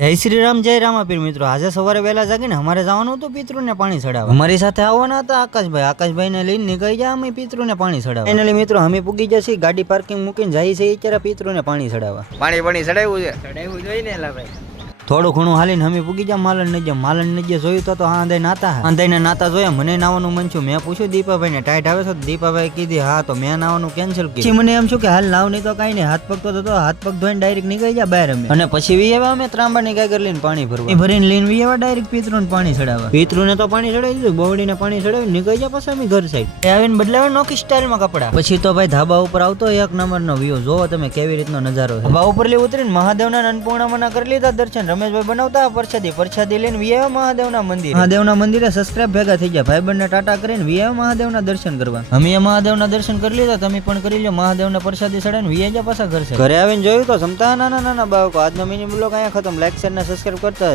જય શ્રી રામ જય રામાપીર મિત્રો. આજે સવારે વહેલા જાગીને અમારે જવાનું હતું પિતૃને પાણી ચડાવવા. અમારી સાથે આવવાના હતા આકાશભાઈ. આકાશભાઈ ને લઈને નીકળી જાય અમે પિતૃને પાણી ચડાવવા. ફાઇનલી મિત્રો અમે પૂગી જશે ગાડી પાર્કિંગ મૂકીને જઈએ છીએ અત્યારે પિતૃને પાણી ચડાવવા. પાણી પાણી ચડાવ્યું છે? ચડાવ્યું જોઈએ ને ભાઈ. થોડું ઘણું હાલીને હમી પૂગી જા માલન નજે માલન નજે જોયું તો તો હા અંદાઈ નાતા હા. અંદાઈને નાતા જોયા મને નાવાનું મન છું મેં પૂછ્યું દીપાભાઈ ને ટાઈટ આવે છે? દીપાભાઈ કીધી હા તો મેં નાવાનું કેન્સલ કર્યું. પછી મને એમ છું કે હાલ નાવ નહીં તો કાંઈ નહીં. હાથ પગ તો તો હાથ પગ ધોઈને ડાયરેક્ટ નીકળી ગયા બહાર અમે. અને પછી વી આવ્યા અમે ત્રાંબાની ગાગર લઈને પાણી ભરવા. ભરીને લઈને વી આવ્યા ડાયરેક્ટ પિતૃને પાણી ચડાવવા. પિતૃને તો પાણી ચડાવી દીધું બોવડીને પાણી ચડાવી નીકળી જાય પછી અમે ઘર સાઈડ એ આવીને બદલાવે નોખી સ્ટાઇલમાં કપડા. પછી તો ભાઈ ધાબા ઉપર આવતો એક નંબરનો વ્યૂ જોવો તમે કેવી રીતનો નજારો ધાબા ઉપરથી ઉતરીને મહાદેવના અન્નપૂર્ણામાં કરી લીધા દર્શન રમેશભાઈ બનાવતા પરછાદી પરછાદી લઈને વી મહાદેવના મંદિર. મહાદેવના મંદિરે સબસ્ક્રાઇબ ભેગા થઈ ગયા. ભાઈબંધને ટાટા કરીને વી મહાદેવના દર્શન કરવા. અમે મહાદેવના દર્શન કરી લીધા. તમે પણ કરી લો મહાદેવના પ્રસાદી ચડાવીને જા પાછા ઘર છે. ઘરે આવીને જોયું તો સમતા નાના નાના બાળકો. આજનો મિની બ્લોગ અહીંયા ખતમ. લાઈક શેર ને સબસ્ક્રાઇબ કરતા